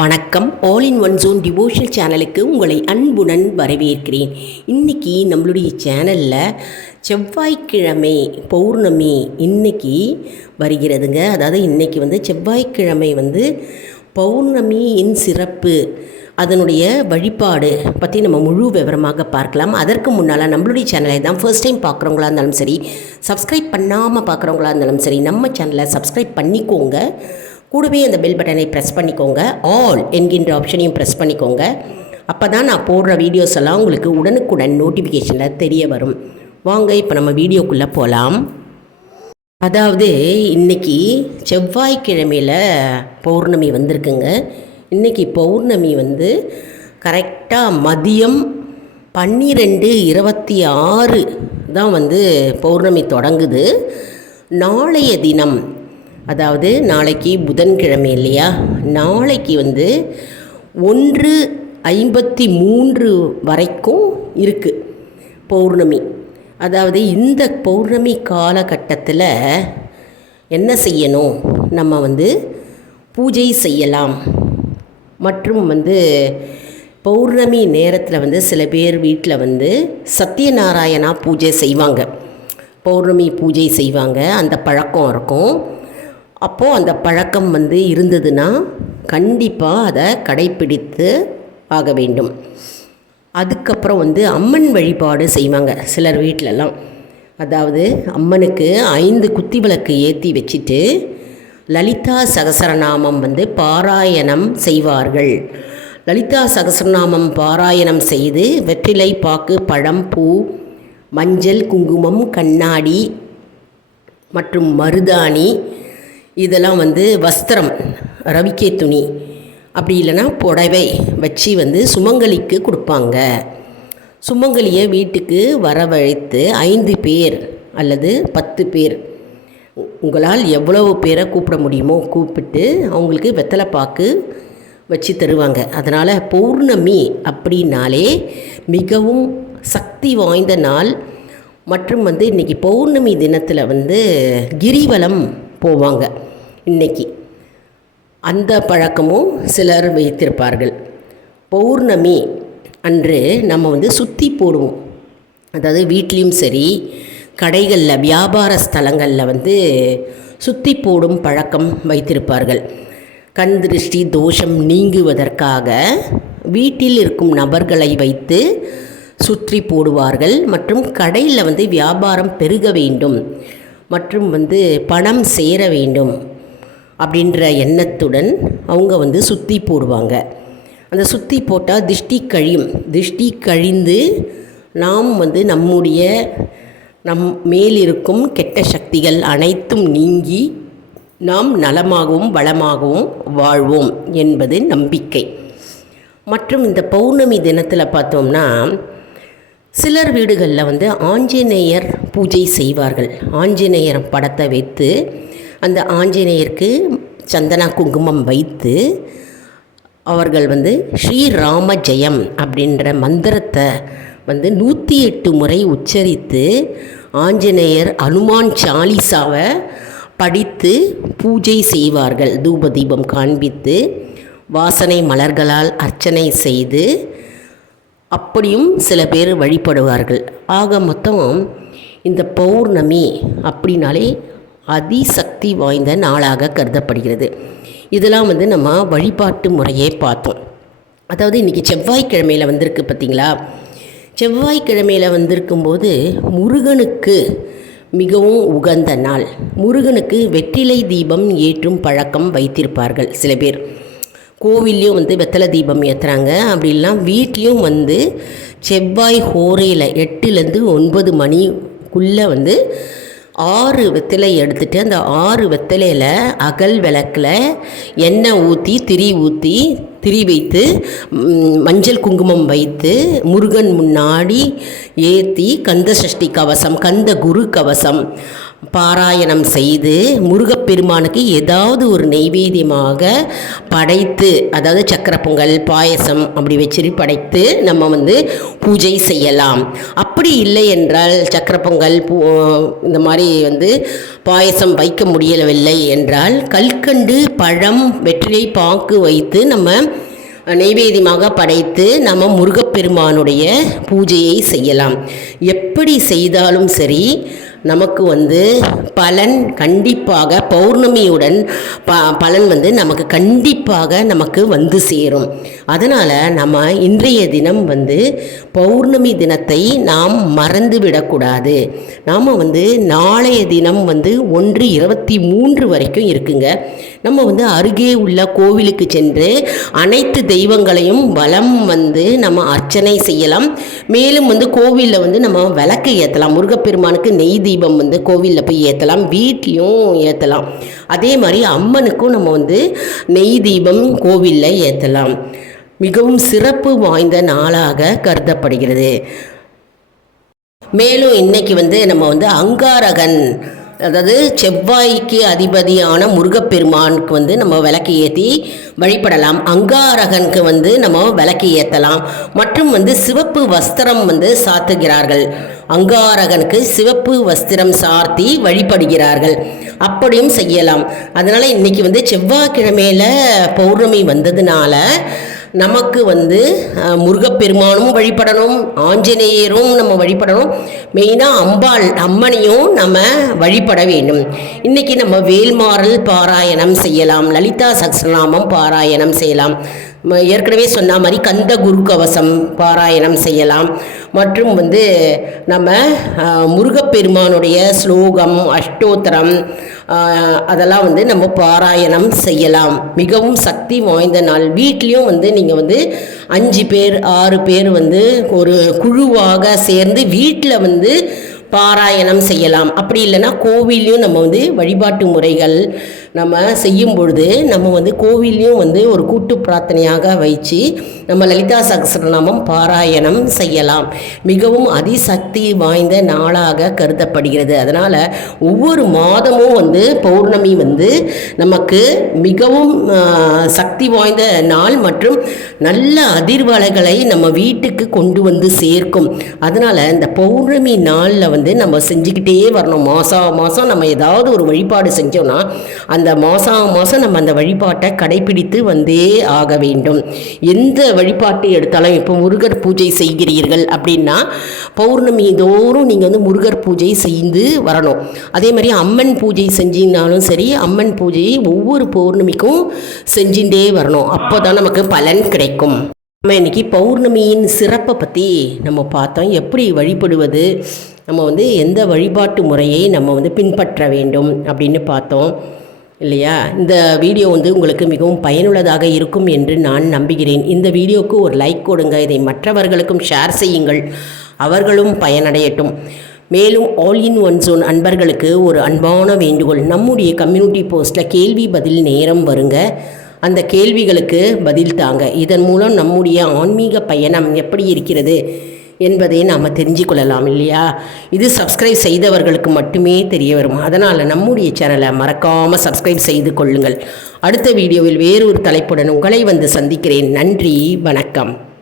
வணக்கம். All in one zone devotional சேனலுக்கு உங்களை அன்புடன் வரவேற்கிறேன். இன்றைக்கி நம்மளுடைய சேனலில் செவ்வாய்க்கிழமை பௌர்ணமி இன்னைக்கு வருகிறதுங்க. அதாவது இன்றைக்கி வந்து செவ்வாய்க்கிழமை வந்து பௌர்ணமியின் சிறப்பு அதனுடைய வழிபாடு பற்றி நம்ம முழு விவரமாக பார்க்கலாம். அதற்கு முன்னால் நம்மளுடைய சேனலை தான் ஃபர்ஸ்ட் டைம் பார்க்குறவங்களா இருந்தாலும் சரி சப்ஸ்கிரைப் பண்ணாமல் பார்க்குறவங்களா இருந்தாலும் சரி நம்ம சேனலை சப்ஸ்கிரைப் பண்ணிக்கோங்க. கூடவே அந்த பெல் பட்டனை ப்ரெஸ் பண்ணிக்கோங்க. ஆல் என்கின்ற ஆப்ஷனையும் ப்ரெஸ் பண்ணிக்கோங்க. அப்போ தான் நான் போடுற வீடியோஸ் எல்லாம் உங்களுக்கு உடனுக்குடன் நோட்டிஃபிகேஷனில் தெரிய வரும். வாங்க இப்போ நம்ம வீடியோக்குள்ளே போகலாம் அதாவது இன்னைக்கு செவ்வாய்க்கிழமையில் பௌர்ணமி வந்திருக்குங்க. இன்னைக்கு பௌர்ணமி வந்து கரெக்டாக மதியம் பன்னிரெண்டு இருபத்தி ஆறு தான் வந்து பௌர்ணமி தொடங்குது. நாளைய தினம் அதாவது நாளைக்கு புதன்கிழமை இல்லையா? நாளைக்கு வந்து ஒன்று ஐம்பத்தி மூன்று வரைக்கும் இருக்குது பௌர்ணமி. அதாவது இந்த பௌர்ணமி காலகட்டத்தில் என்ன செய்யணும்? நம்ம வந்து பூஜை செய்யலாம். மற்றும் வந்து பௌர்ணமி நேரத்தில் வந்து சில பேர் வீட்டில் வந்து சத்யநாராயணா பூஜை செய்வாங்க. பௌர்ணமி பூஜை செய்வாங்க. அந்த பழக்கம் இருக்கும். அப்போது அந்த பழக்கம் வந்து இருந்ததுன்னா கண்டிப்பாக அதை கடைப்பிடித்து ஆக வேண்டும். அதுக்கப்புறம் வந்து அம்மன் வழிபாடு செய்வாங்க சிலர் வீட்டிலலாம் அதாவது அம்மனுக்கு ஐந்து குத்தி விளக்கு ஏற்றி வச்சுட்டு லலிதா சகசரநாமம் வந்து பாராயணம் செய்வார்கள். லலிதா சகசரநாமம் பாராயணம் செய்து வெற்றிலை பாக்கு பழம் பூ மஞ்சள் குங்குமம் கண்ணாடி மற்றும் மருதாணி இதெல்லாம் வந்து வஸ்திரம் ரவிக்கை துணி. அப்படி இல்லைன்னா புடவை வச்சு வந்து சுமங்கலிக்கு கொடுப்பாங்க. சுமங்கலியை வீட்டுக்கு வரவழைத்து ஐந்து பேர் அல்லது பத்து பேர் உங்களால் எவ்வளவு பேரை கூப்பிட முடியுமோ கூப்பிட்டு அவங்களுக்கு வெத்தலை பாக்கு வச்சு தருவாங்க. அதனால் பௌர்ணமி அப்படின்னாலே மிகவும் சக்தி வாய்ந்த நாள். மற்றும் வந்து இன்றைக்கி பௌர்ணமி தினத்தில் வந்து கிரிவலம் போவாங்க. இன்னைக்கு அந்த பழக்கமும் சிலர் வைத்திருப்பார்கள். பௌர்ணமி அன்று நம்ம வந்து சுற்றி போடுவோம். அதாவது வீட்லேயும் சரி கடைகளில் வியாபார ஸ்தலங்களில் வந்து சுற்றி போடும் பழக்கம் வைத்திருப்பார்கள். கண் திருஷ்டி தோஷம் நீங்குவதற்காக வீட்டில் இருக்கும் நபர்களை வைத்து சுற்றி போடுவார்கள். மற்றும் கடையில் வந்து வியாபாரம் பெருக வேண்டும். மற்றும் வந்து பணம் சேர வேண்டும் அப்படின்ற எண்ணத்துடன் அவங்க வந்து சுற்றி போடுவாங்க. அந்த சுற்றி போட்டால் திருஷ்டி கழியும். திருஷ்டி கழிந்து நாம் வந்து நம்முடைய நம் மேல் இருக்கும் கெட்ட சக்திகள் அனைத்தும் நீங்கி நாம் நலமாகவும் வளமாகவும் வாழ்வோம் என்பது நம்பிக்கை. மற்றும் இந்த பௌர்ணமி தினத்தில் பார்த்தோம்னா சிலர் வீடுகளில் வந்து ஆஞ்சநேயர் பூஜை செய்வார்கள். ஆஞ்சநேயர் படத்தை வைத்து அந்த ஆஞ்சநேயருக்கு சந்தனா குங்குமம் வைத்து அவர்கள் வந்து ஸ்ரீராம ஜெயம் அப்படின்ற மந்திரத்தை வந்து நூற்றி எட்டு முறை உச்சரித்து ஆஞ்சநேயர் அனுமான் சாலிசாவை படித்து பூஜை செய்வார்கள். தூப தீபம் காண்பித்து வாசனை மலர்களால் அர்ச்சனை செய்து அப்படியும் சில பேர் வழிபடுவார்கள். ஆக மொத்தம் இந்த பௌர்ணமி அப்படின்னாலே அதிசக்தி வாய்ந்த நாளாக கருதப்படுகிறது. இதெல்லாம் வந்து நம்ம வழிபாட்டு முறையே பார்த்தோம். அதாவது இன்றைக்கி செவ்வாய்க்கிழமையில் வந்திருக்கு பார்த்தீங்களா? செவ்வாய்க்கிழமையில் வந்திருக்கும்போது முருகனுக்கு மிகவும் உகந்த நாள். முருகனுக்கு வெற்றிலை தீபம் ஏற்றும் பழக்கம் வைத்திருப்பார்கள் சில பேர். கோவில்லையும் வந்து வெத்தலை தீபம் ஏற்றுறாங்க அப்படிலாம் வீட்லேயும் வந்து செவ்வாய் ஹோரையில் எட்டுலேருந்து ஒன்பது மணிக்குள்ளே வந்து ஆறு வெத்தலை எடுத்துகிட்டு அந்த ஆறு வெத்தலையில் அகல் விளக்கில் எண்ணெய் ஊற்றி திரி ஊற்றி திரி வைத்து மஞ்சள் குங்குமம் வைத்து முருகன் முன்னாடி ஏற்றி கந்த சஷ்டி கவசம் கந்த குரு கவசம் பாராயணம் செய்து முருகப்பெருமானுக்கு ஏதாவது ஒரு நெய்வேத்தியமாக படைத்து அதாவது சக்கரை பொங்கல் பாயசம் அப்படி வச்சு படைத்து நம்ம வந்து பூஜை செய்யலாம். அப்படி இல்லை என்றால் சக்கரை பொங்கல் பூ இந்த மாதிரி வந்து பாயசம் வைக்க முடியவில்லை என்றால் கல்கண்டு பழம் வெற்றிலை பாக்கு வைத்து நம்ம நெய்வேதியமாக படைத்து நம்ம முருகப்பெருமானுடைய பூஜையை செய்யலாம். எப்படி செய்தாலும் சரி நமக்கு வந்து பலன் கண்டிப்பாக பௌர்ணமியுடன் ப பலன் வந்து நமக்கு கண்டிப்பாக நமக்கு வந்து சேரும். அதனால் நம்ம இன்றைய தினம் வந்து பௌர்ணமி தினத்தை நாம் மறந்து விடக்கூடாது நாம் வந்து நாளைய தினம் வந்து ஒன்று இருபத்தி மூன்று வரைக்கும் இருக்குங்க. நம்ம வந்து அருகே உள்ள கோவிலுக்கு சென்று அனைத்து தெய்வங்களையும் வலம் வந்து நம்ம அர்ச்சனை செய்யலாம். மேலும் வந்து கோவிலில் வந்து நம்ம விளக்கு ஏற்றலாம் முருகப்பெருமானுக்கு நெய் தீபம் வந்து கோவிலில் போய் ஏற்றலாம் வீட்லேயும் ஏற்றலாம் அதே மாதிரி அம்மனுக்கும் நம்ம வந்து நெய் தீபம் கோவிலில் ஏற்றலாம் மிகவும் சிறப்பு வாய்ந்த நாளாக கருதப்படுகிறது. மேலும் இன்னைக்கு வந்து நம்ம வந்து அங்காரகன் அதாவது செவ்வாய்க்கு அதிபதியான முருகப்பெருமானுக்கு வந்து நம்ம விளக்கு ஏற்றி வழிபடலாம். அங்காரகனுக்கு வந்து நம்ம விளக்கு ஏற்றலாம் மற்றும் வந்து சிவப்பு வஸ்திரம் வந்து சாத்துகிறார்கள். அங்காரகனுக்கு சிவப்பு வஸ்திரம் சார்த்தி வழிபடுகிறார்கள். அப்படியும் செய்யலாம். அதனால் இன்றைக்கி வந்து செவ்வாய்க்கிழமையில் பௌர்ணமி வந்ததுனால நமக்கு வந்து முருகப்பெருமானும் வழிபடணும் ஆஞ்சநேயரும் நம்ம வழிபடணும். மெயினாக அம்பாள் அம்மனையும் நம்ம வழிபட வேண்டும். இன்றைக்கி நம்ம வேல்மாறல் பாராயணம் செய்யலாம் லலிதா சக்ஸ்நாமம் பாராயணம் செய்யலாம். ஏற்கனவே சொன்ன மாதிரி கந்த குரு கவசம் பாராயணம் செய்யலாம். மற்றும் வந்து நம்ம முருகப்பெருமானுடைய ஸ்லோகம் அஷ்டோத்திரம் அதெல்லாம் வந்து நம்ம பாராயணம் செய்யலாம். மிகவும் சக்தி வாய்ந்த நாள். வீட்லேயும் வந்து நீங்கள் வந்து அஞ்சு பேர் ஆறு பேர் வந்து ஒரு குழுவாக சேர்ந்து வீட்டில் வந்து பாராயணம் செய்யலாம். அப்படி இல்லைன்னா கோவில்லையும் நம்ம வந்து வழிபாட்டு முறைகள் நம்ம செய்யும் பொழுது நம்ம வந்து கோவில்லையும் வந்து ஒரு கூட்டு பிரார்த்தனையாக வைத்து நம்ம லலிதா சகசரநாமம் பாராயணம் செய்யலாம். மிகவும் அதிசக்தி வாய்ந்த நாளாக கருதப்படுகிறது. அதனால் ஒவ்வொரு மாதமும் வந்து பௌர்ணமி வந்து நமக்கு மிகவும் சக்தி வாய்ந்த நாள் மற்றும் நல்ல அதிர்வலைகளை நம்ம வீட்டுக்கு கொண்டு வந்து சேர்க்கும். அதனால் இந்த பௌர்ணமி நாளில் வந்து நம்ம செஞ்சுக்கிட்டே வரணும். மாதம் மாதம் நம்ம ஏதாவது ஒரு வழிபாடு செஞ்சோன்னா அந்த அந்த மாதம் மாதம் நம்ம அந்த வழிபாட்டை கடைபிடித்து வந்தே ஆக வேண்டும். எந்த வழிபாட்டை எடுத்தாலும் இப்போ முருகர் பூஜை செய்கிறீர்கள் அப்படின்னா பௌர்ணமி தோறும் நீங்கள் வந்து முருகர் பூஜை செய்து வரணும். அதே மாதிரி அம்மன் பூஜை செஞ்சினாலும் சரி அம்மன் பூஜையை ஒவ்வொரு பௌர்ணமிக்கும் செஞ்சுட்டே வரணும். அப்போ தான் நமக்கு பலன் கிடைக்கும். நம்ம இன்றைக்கி பௌர்ணமியின் சிறப்பை பற்றி நம்ம பார்த்தோம். எப்படி வழிபடுவது நம்ம வந்து எந்த வழிபாட்டு முறையை நம்ம வந்து பின்பற்ற வேண்டும் அப்படின்னு பார்த்தோம். இல்லையா? இந்த வீடியோ வந்து உங்களுக்கு மிகவும் பயனுள்ளதாக இருக்கும் என்று நான் நம்புகிறேன். இந்த வீடியோவுக்கு ஒரு லைக் கொடுங்க. இதை மற்றவர்களுக்கும் ஷேர் செய்யுங்கள். அவர்களும் பயனடையட்டும். மேலும் ஆல் இன் ஒன் ஜோன் அன்பர்களுக்கு ஒரு அன்பான வேண்டுகோள். நம்முடைய கம்யூனிட்டி போஸ்ட்டில் கேள்வி பதில் நேரம் வருங்க. அந்த கேள்விகளுக்கு பதில் தாங்க. இதன் மூலம் நம்முடைய ஆன்மீக பயணம் எப்படி இருக்கிறது? என்பதை நாம் தெரிஞ்சு கொள்ளலாம் இல்லையா? இது சப்ஸ்கிரைப் செய்தவர்களுக்கு மட்டுமே தெரிய வரும். அதனால் நம்முடைய சேனலை மறக்காமல் சப்ஸ்கிரைப் செய்து கொள்ளுங்கள். அடுத்த வீடியோவில் வேறொரு தலைப்புடன் உங்களை வந்து சந்திக்கிறேன். நன்றி வணக்கம்.